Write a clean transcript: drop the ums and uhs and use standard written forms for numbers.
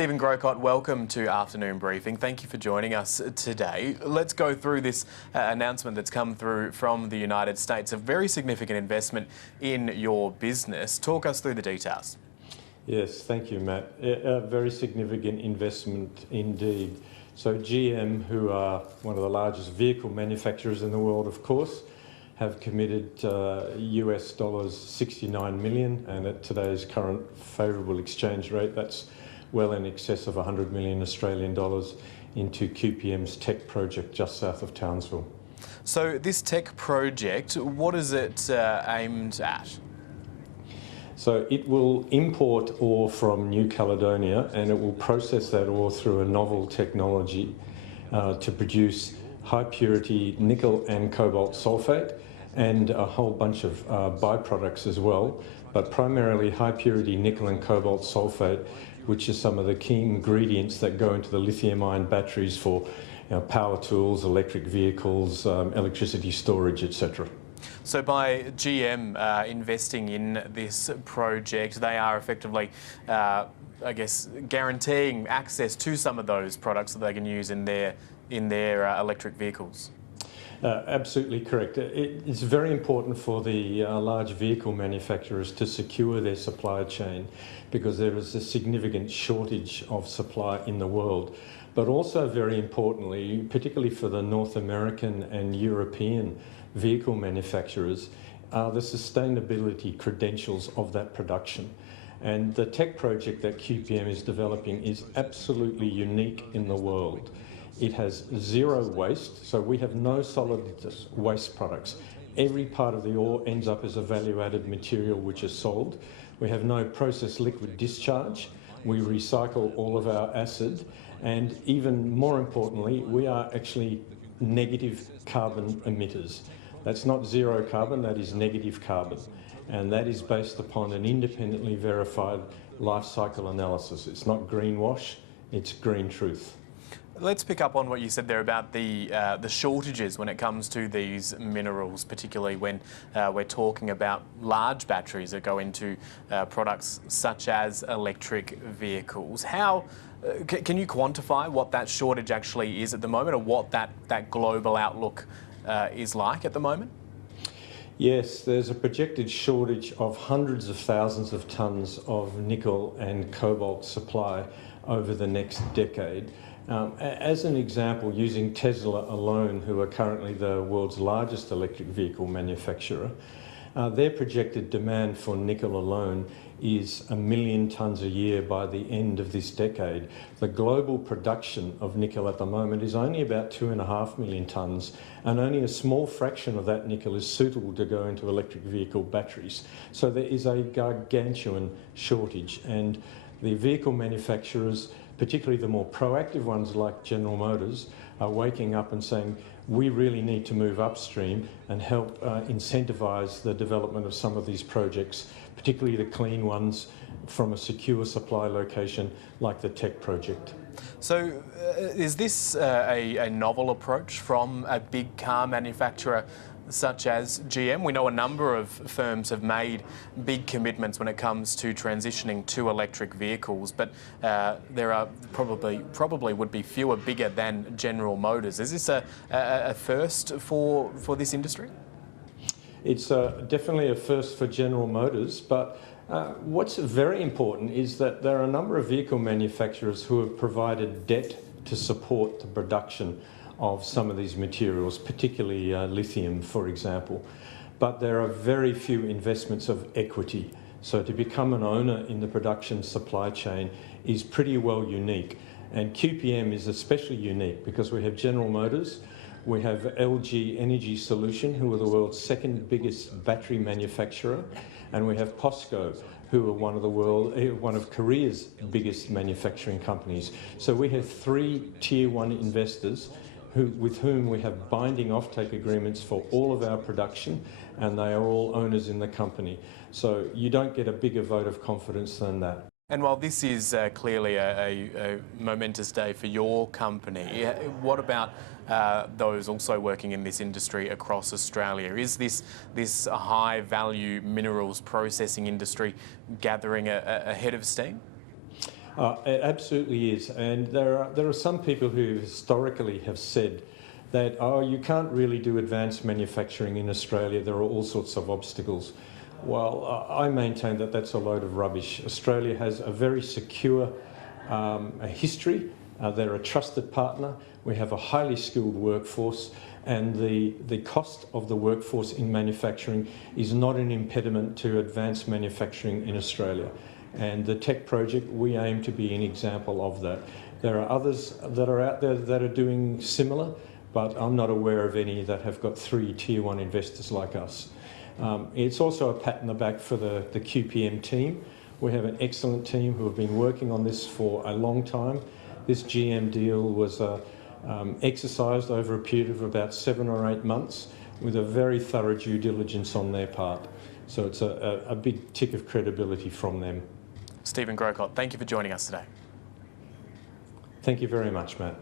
Stephen Grocott, welcome to Afternoon Briefing. Thank you for joining us today. Let's go through this announcement that's come through from the United States, a very significant investment in your business. Talk us through the details. Yes, thank you, Matt. A very significant investment indeed. So GM, who are one of the largest vehicle manufacturers in the world, of course, have committed US dollars 69 million, and at today's current favourable exchange rate, that's well in excess of 100 million Australian dollars into QPM's tech project just south of Townsville. So this tech project, what is it aimed at? So it will import ore from New Caledonia, and it will process that ore through a novel technology to produce high purity nickel and cobalt sulfate and a whole bunch of byproducts as well, but primarily high purity nickel and cobalt sulfate, which is some of the key ingredients that go into the lithium-ion batteries for power tools, electric vehicles, electricity storage, etc. So by GM investing in this project, they are effectively, I guess, guaranteeing access to some of those products that they can use in their electric vehicles. Absolutely correct. It's very important for the large vehicle manufacturers to secure their supply chain because there is a significant shortage of supply in the world. But also very importantly, particularly for the North American and European vehicle manufacturers, are the sustainability credentials of that production. And the tech project that QPM is developing is absolutely unique in the world. It has zero waste, so we have no solid waste products. Every part of the ore ends up as a value-added material which is sold. We have no processed liquid discharge. We recycle all of our acid, and even more importantly, we are actually negative carbon emitters. That's not zero carbon, that is negative carbon. And that is based upon an independently verified life cycle analysis. It's not greenwash, it's green truth. Let's pick up on what you said there about the shortages when it comes to these minerals, particularly when we're talking about large batteries that go into products such as electric vehicles. How can you quantify what that shortage actually is at the moment, or what that global outlook is like at the moment? Yes, there's a projected shortage of hundreds of thousands of tonnes of nickel and cobalt supply over the next decade. As an example, using Tesla alone, who are currently the world's largest electric vehicle manufacturer, their projected demand for nickel alone is 1 million tonnes a year by the end of this decade. The global production of nickel at the moment is only about 2.5 million tonnes, and only a small fraction of that nickel is suitable to go into electric vehicle batteries. So there is a gargantuan shortage, and the vehicle manufacturers, particularly the more proactive ones like General Motors, are waking up and saying, we really need to move upstream and help incentivise the development of some of these projects, particularly the clean ones from a secure supply location like the tech project. So is this a novel approach from a big car manufacturer such as GM? We know a number of firms have made big commitments when it comes to transitioning to electric vehicles, but there are probably would be fewer bigger than General Motors. Is this a first for this industry? It's definitely a first for General Motors, but what's very important is that there are a number of vehicle manufacturers who have provided debt to support the production of some of these materials, particularly lithium, for example. But there are very few investments of equity. So to become an owner in the production supply chain is pretty well unique. And QPM is especially unique because we have General Motors, we have LG Energy Solution, who are the world's second biggest battery manufacturer, and we have POSCO, who are one of Korea's biggest manufacturing companies. So we have 3 tier 1 investors with whom we have binding offtake agreements for all of our production, and they are all owners in the company. So you don't get a bigger vote of confidence than that. And while this is clearly a momentous day for your company, what about those also working in this industry across Australia? Is this high-value minerals processing industry gathering a head of steam? It absolutely is, and there are some people who historically have said that, oh, you can't really do advanced manufacturing in Australia, there are all sorts of obstacles. Well, I maintain that that's a load of rubbish. Australia has a very secure history. They're a trusted partner. We have a highly skilled workforce, and the cost of the workforce in manufacturing is not an impediment to advanced manufacturing in Australia. And the tech project, we aim to be an example of that. There are others that are out there that are doing similar, but I'm not aware of any that have got 3 tier 1 investors like us. It's also a pat on the back for the QPM team. We have an excellent team who have been working on this for a long time. This GM deal was exercised over a period of about 7 or 8 months with a very thorough due diligence on their part. So it's a big tick of credibility from them. Stephen Grocott, thank you for joining us today. Thank you very much, Matt.